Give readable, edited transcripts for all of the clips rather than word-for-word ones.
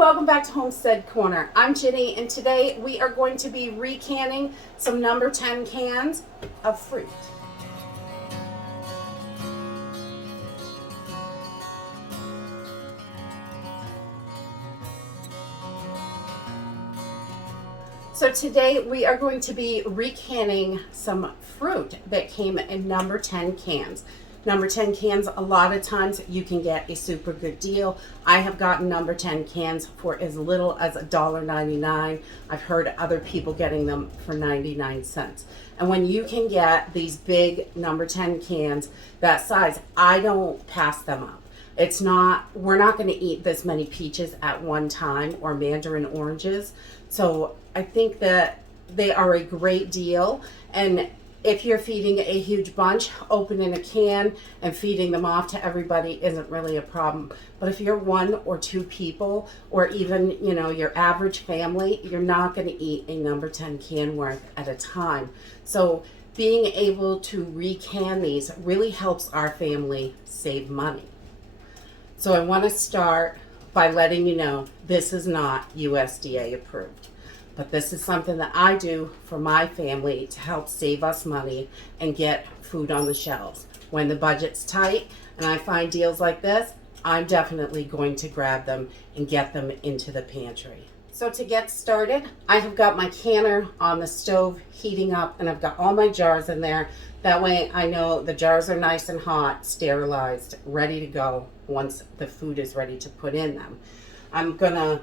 welcome back to Homestead Corner. I'm Ginny, and today we are going to be recanning some number 10 cans of fruit. So today we are going to be recanning some fruit that came in number 10 cans. Number 10 cans, a lot of times you can get a super good deal. I have gotten number 10 cans for as little as $1.99. I've heard other people getting them for 99 cents. And when you can get these big number 10 cans that size, I don't pass them up. We're not going to eat this many peaches at one time or mandarin oranges. So I think that they are a great deal. And if you're feeding a huge bunch, opening a can and feeding them off to everybody isn't really a problem. But if you're one or two people, or even, your average family, you're not going to eat a number 10 can worth at a time. So being able to recan these really helps our family save money. So I want to start by letting you know this is not USDA approved. But this is something that I do for my family to help save us money and get food on the shelves. When the budget's tight and I find deals like this, I'm definitely going to grab them and get them into the pantry. So to get started, I have got my canner on the stove heating up, and I've got all my jars in there. That way I know the jars are nice and hot, sterilized, ready to go once the food is ready to put in them. I'm gonna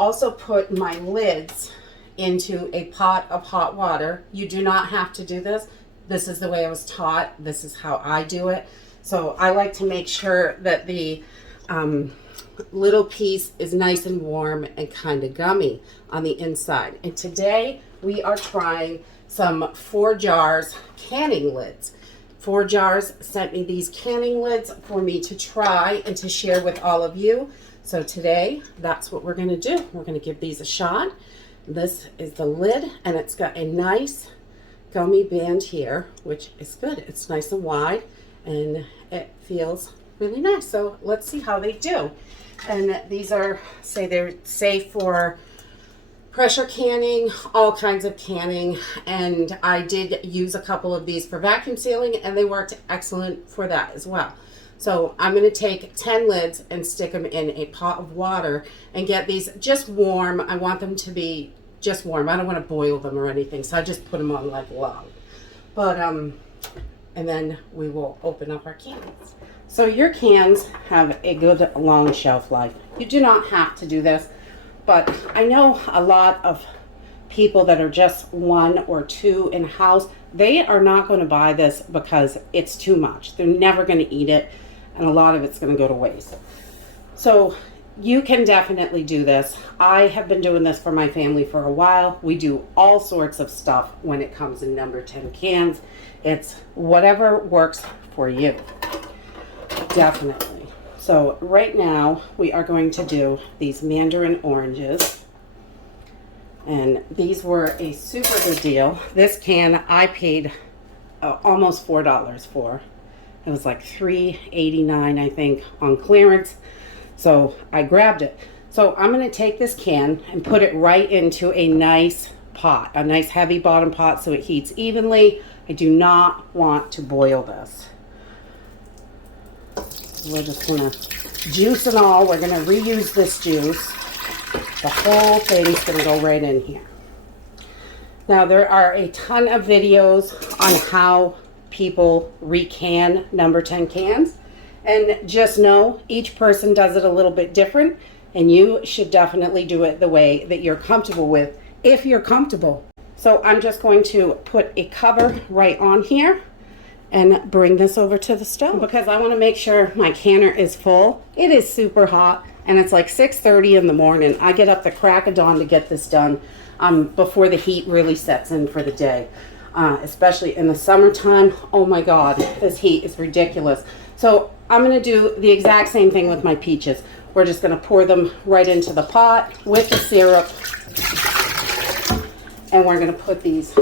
also put my lids into a pot of hot water. You do not have to do this. This is the way I was taught. This is how I do it. So I like to make sure that the little piece is nice and warm and kind of gummy on the inside. And today we are trying some ForJars canning lids. ForJars sent me these canning lids for me to try and to share with all of you. So today, that's what we're going to do. We're going to give these a shot. This is the lid, and it's got a nice gummy band here, which is good. It's nice and wide, and it feels really nice. So let's see how they do. And these are, they're safe for pressure canning, all kinds of canning, and I did use a couple of these for vacuum sealing, and they worked excellent for that as well. So I'm going to take 10 lids and stick them in a pot of water and get these just warm. I want them to be just warm. I don't want to boil them or anything, so I just put them on like low. But and then we will open up our cans. So your cans have a good long shelf life. You do not have to do this, but I know a lot of people that are just one or two in house, they are not going to buy this because it's too much. They're never going to eat it, and a lot of it's going to go to waste. So you can definitely do this. I have been doing this for my family for a while. We do all sorts of stuff when it comes in number 10 cans. It's whatever works for you. Definitely. So right now we are going to do these mandarin oranges. And these were a super good deal. This can I paid almost $4 for. It was like $3.89, I think, on clearance. So I grabbed it. So I'm going to take this can and put it right into a nice pot, a nice heavy bottom pot so it heats evenly. I do not want to boil this. We're just going to juice and all. We're going to reuse this juice. The whole thing's going to go right in here. Now, there are a ton of videos on how people recan number 10 cans. And just know, each person does it a little bit different. And you should definitely do it the way that you're comfortable with, if you're comfortable. So I'm just going to put a cover right on here and bring this over to the stove because I want to make sure my canner is full. It is super hot. And it's like 6:30 in the morning. I get up the crack of dawn to get this done before the heat really sets in for the day. Especially in the summertime. Oh my God, this heat is ridiculous. So I'm going to do the exact same thing with my peaches. We're just going to pour them right into the pot with the syrup. And we're going to put these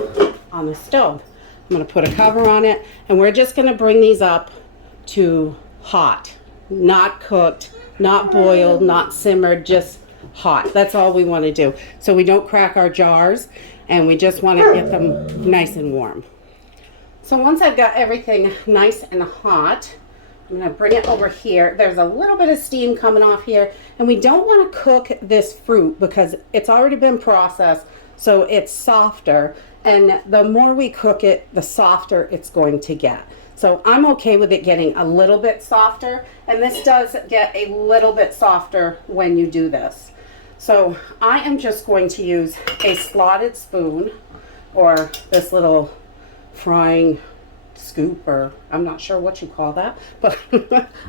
on the stove. I'm going to put a cover on it. And we're just going to bring these up to hot, not cooked, not boiled, not simmered, just hot. That's all we want to do. So we don't crack our jars, and we just want to get them nice and warm. So once I've got everything nice and hot, I'm going to bring it over here. There's a little bit of steam coming off here, and we don't want to cook this fruit because it's already been processed, so it's softer, and the more we cook it, the softer it's going to get. So I'm okay with it getting a little bit softer, and this does get a little bit softer when you do this. So I am just going to use a slotted spoon, or this little frying scoop, or I'm not sure what you call that, but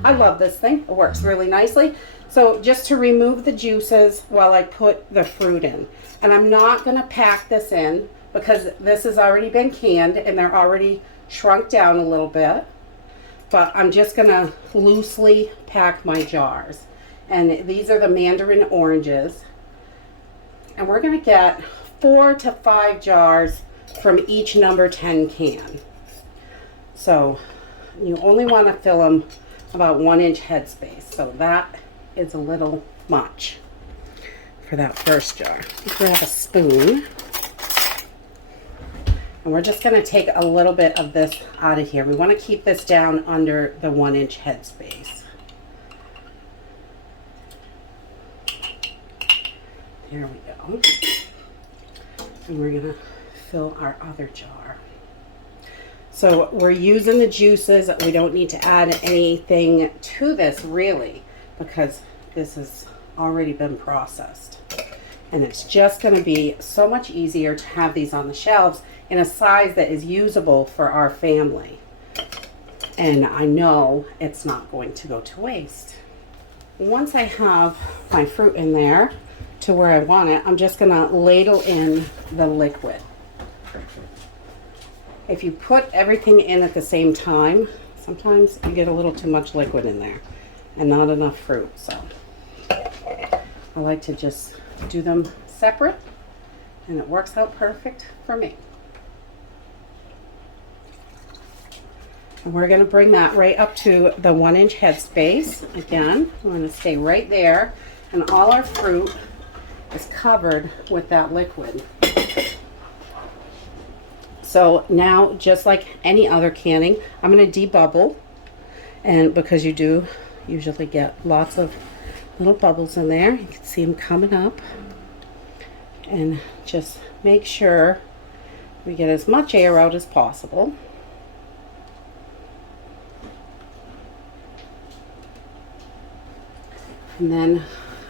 I love this thing. It works really nicely. So just to remove the juices while I put the fruit in. And I'm not going to pack this in because this has already been canned and they're already shrunk down a little bit. But I'm just going to loosely pack my jars. And these are the Mandarin oranges. And we're going to get 4 to 5 jars from each number 10 can. So you only want to fill them about 1-inch headspace. So that is a little much for that first jar. Grab a spoon. And we're just going to take a little bit of this out of here. We want to keep this down under the 1-inch headspace. There we go. And we're going to fill our other jar. So we're using the juices. We don't need to add anything to this really, because this has already been processed. And it's just going to be so much easier to have these on the shelves in a size that is usable for our family. And I know it's not going to go to waste. Once I have my fruit in there to where I want it, I'm just going to ladle in the liquid. If you put everything in at the same time, sometimes you get a little too much liquid in there and not enough fruit. So I like to just do them separate, and it works out perfect for me. And we're going to bring that right up to the 1-inch headspace. Again, we're going to stay right there, and all our fruit is covered with that liquid. So now, just like any other canning, I'm going to debubble, and because you do usually get lots of little bubbles in there, you can see them coming up, and just make sure we get as much air out as possible. And then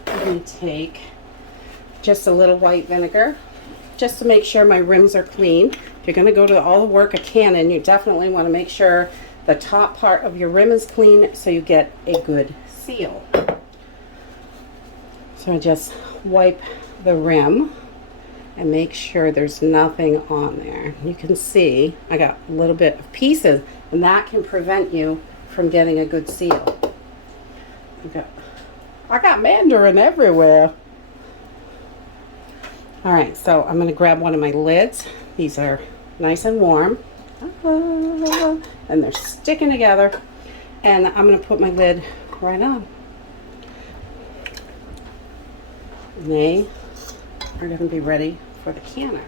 I'm going to take just a little white vinegar just to make sure my rims are clean. If you're going to go to all the work of canning, you definitely want to make sure the top part of your rim is clean so you get a good seal. So I just wipe the rim and make sure there's nothing on there. You can see I got a little bit of pieces, and that can prevent you from getting a good seal. I got Mandarin everywhere. All right, so I'm going to grab one of my lids. These are nice and warm, and they're sticking together, and I'm going to put my lid right on. And they are going to be ready for the canner.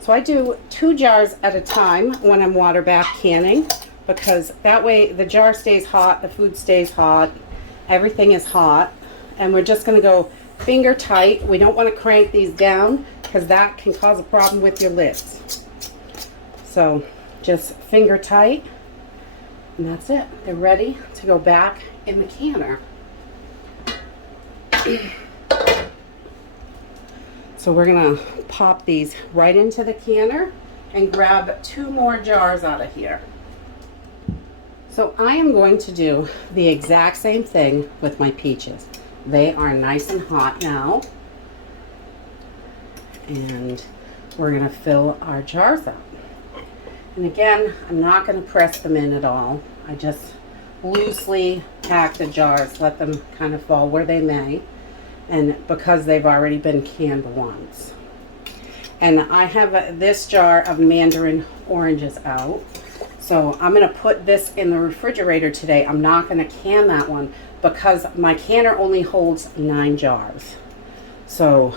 So I do 2 jars at a time when I'm water bath canning, because that way the jar stays hot, the food stays hot, everything is hot, and we're just going to go finger tight. We don't want to crank these down because that can cause a problem with your lids. So just finger tight, and that's it. They're ready to go back in the canner. So we're going to pop these right into the canner and grab 2 more jars out of here. So I am going to do the exact same thing with my peaches. They are nice and hot now, and we're going to fill our jars up. And again, I'm not going to press them in at all. I just loosely pack the jars, let them kind of fall where they may, and because they've already been canned once. And I have this jar of Mandarin oranges out. So I'm going to put this in the refrigerator today. I'm not going to can that one because my canner only holds 9 jars. So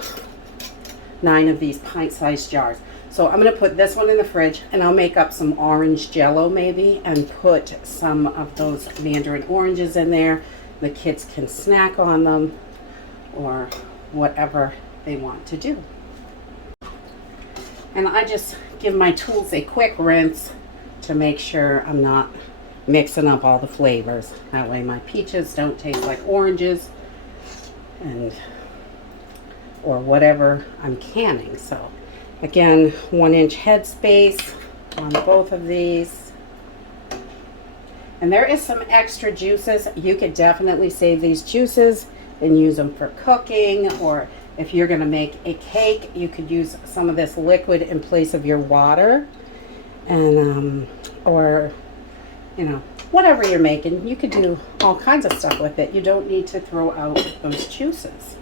9 of these pint-sized jars. So I'm going to put this one in the fridge, and I'll make up some orange jello maybe and put some of those Mandarin oranges in there. The kids can snack on them or whatever they want to do. And I just give my tools a quick rinse to make sure I'm not mixing up all the flavors. That way my peaches don't taste like oranges and or whatever I'm canning. So again, 1-inch headspace on both of these. And there is some extra juices. You could definitely save these juices and use them for cooking, or if you're going to make a cake, you could use some of this liquid in place of your water. And or you know, whatever you're making, you could do all kinds of stuff with it. You don't need to throw out those juices.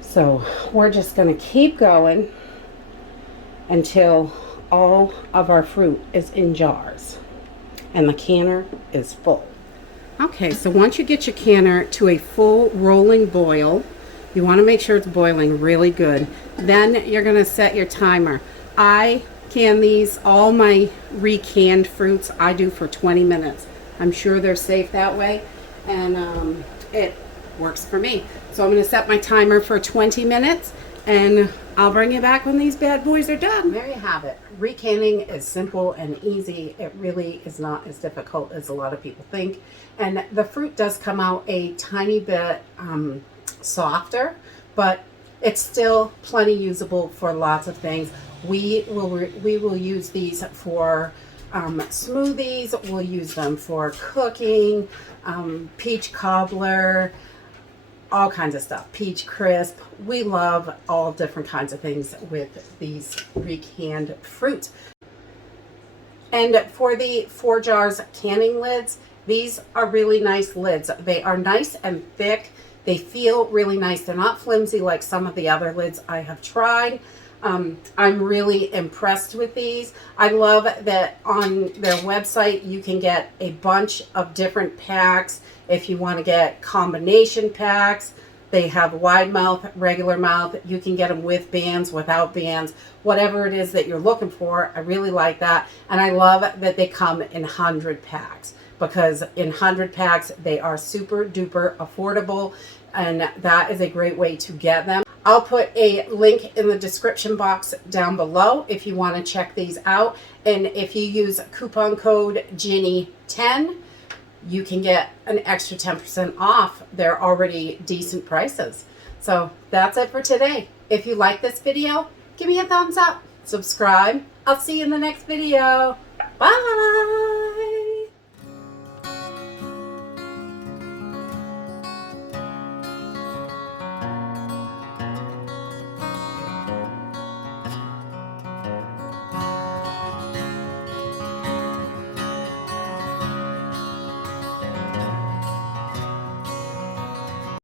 So we're just going to keep going until all of our fruit is in jars and the canner is full. Okay, so once you get your canner to a full rolling boil, you want to make sure it's boiling really good. Then you're going to set your timer. I can these, all my recanned fruits, I do for 20 minutes. I'm sure they're safe that way, and it works for me. So I'm going to set my timer for 20 minutes, and I'll bring you back when these bad boys are done. There you have it. Recanning is simple and easy. It really is not as difficult as a lot of people think. And the fruit does come out a tiny bit softer, but it's still plenty usable for lots of things. We will use these for smoothies. We'll use them for cooking, peach cobbler, all kinds of stuff, peach crisp. We love all different kinds of things with these recanned fruit. And for the ForJars canning lids, these are really nice lids. They are nice and thick. They feel really nice. They're not flimsy like some of the other lids I have tried. I'm really impressed with these. I love that on their website you can get a bunch of different packs. If you want to get combination packs, they have wide mouth, regular mouth. You can get them with bands, without bands, whatever it is that you're looking for. I really like that. And I love that they come in 100 packs, because in 100 packs they are super duper affordable, and that is a great way to get them. I'll put a link in the description box down below if you want to check these out. And if you use coupon code Ginny10, you can get an extra 10% off. They're already decent prices. So that's it for today. If you like this video, give me a thumbs up, subscribe. I'll see you in the next video. Bye.